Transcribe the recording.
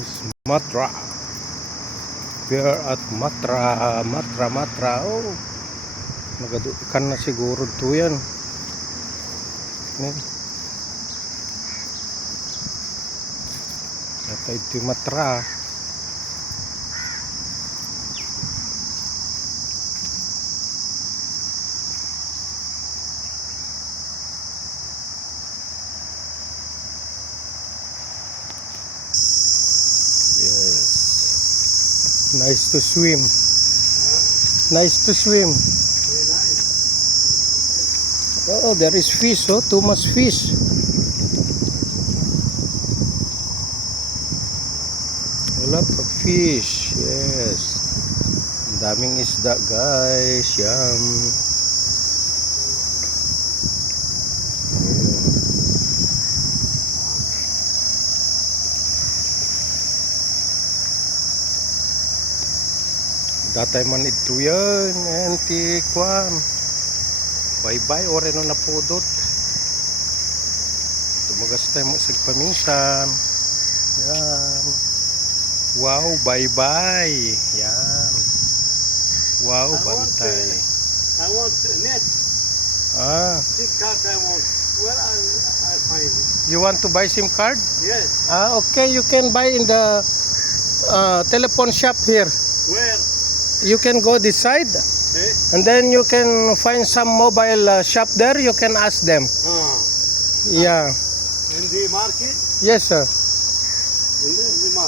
Is Matra. We are at Matra. Oh, ikan na siguro to yan. Yata ito yung Matra. Yes. Nice to swim. Nice to swim. Oh, there is fish. Oh, too much fish. A lot of fish. Yes. Ang daming isda, guys. Yum. Datay man ito yan. Antikwan. Bye-bye. Ore no napudot. Tumagas tayo mo sa paminsan. Yan. Wow, bye-bye. Yan. Wow, bantay. I want net. SIM card I want. Where I find it? You want to buy SIM card? Yes. Okay, you can buy in the telephone shop here. Where? You can go this side. Eh? And then you can find some mobile shop there. You can ask them. Yeah. In the market? Yes, sir. And then